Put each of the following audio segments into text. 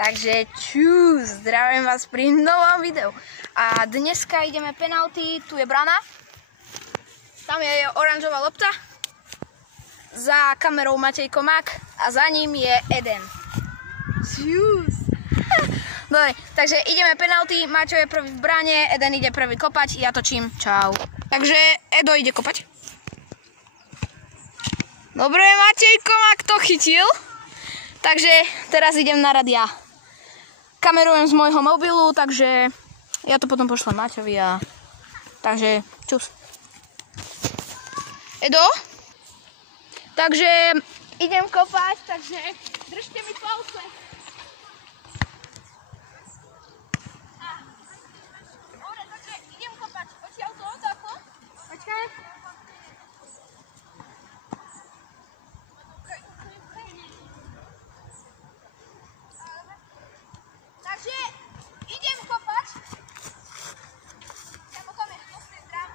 Takže čus, zdravím vás pri novom videu. A dneska ideme penalty, tu je brana. Tam je oranžová lopta. Za kamerou Matej Komák a za ním je Eden. Čus. Dobre, takže ideme penalty, Maťo je prvý v bráne, Eden ide prvý kopať, ja točím, čau. Takže Edo ide kopať. Dobre, Matej Komák to chytil. Takže teraz idem na rad ja. Kamerujem z môjho mobilu, takže ja to potom pošlem Maťovi a... Takže čus. Edo? Takže idem kopať, takže držte mi palce. Dobre, takže idem kopať. Odtiaľ to, takto. Počkaj. Takže idem kopať. Tam je vlastne drám.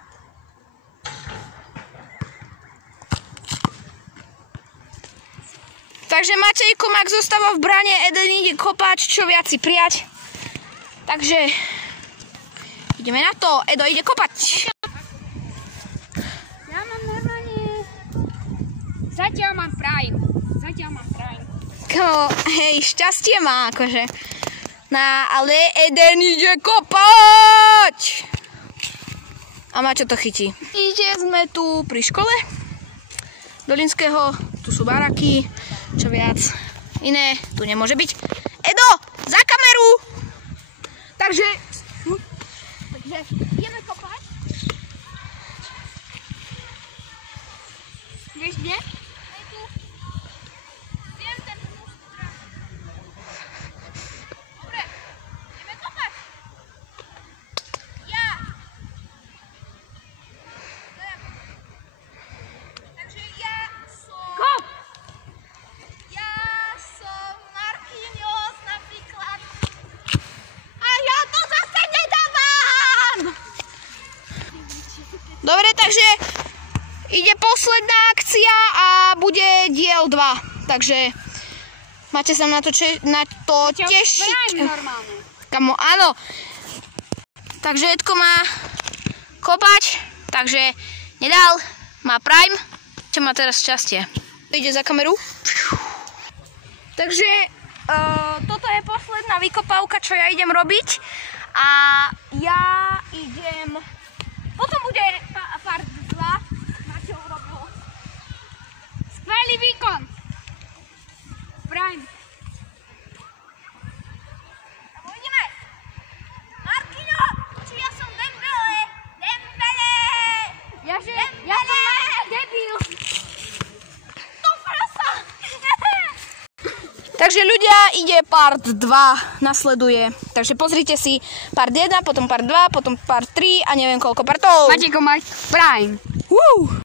Takže Matej Komák zostáva v bráne, Eden ide kopať, čo viac si prijať. Takže ideme na to, Edo ide kopať. Ja mám normálne... Zatiaľ mám prime. Hej, šťastie má, akože. Ale Eden ide kopať! A Maťo to chytí. Sme tu pri škole Dolinského, tu sú baraky, čo viac iné tu nemôže byť. Edo, za kameru! Takže ideme kopať. Vieš kde? Dobre, takže ide posledná akcia a bude diel 2. Takže máte sa na to tešiť. Kamo, áno. Takže Edko má kopať, takže nedal, má prime, čo má teraz šťastie. Ide za kameru. Takže toto je posledná vykopávka, čo ja idem robiť. A ja idem... Potom bude part 2. Maťo urobil Skvelý výkon. Prime. Tam ideme. Markino, či ja som Dembele. Ja som debil. To prasa. Takže ľudia, ide part 2, nasleduje. Takže pozrite si part 1, potom part 2, potom part 3 a neviem koľko partov. Matej Komák, prime.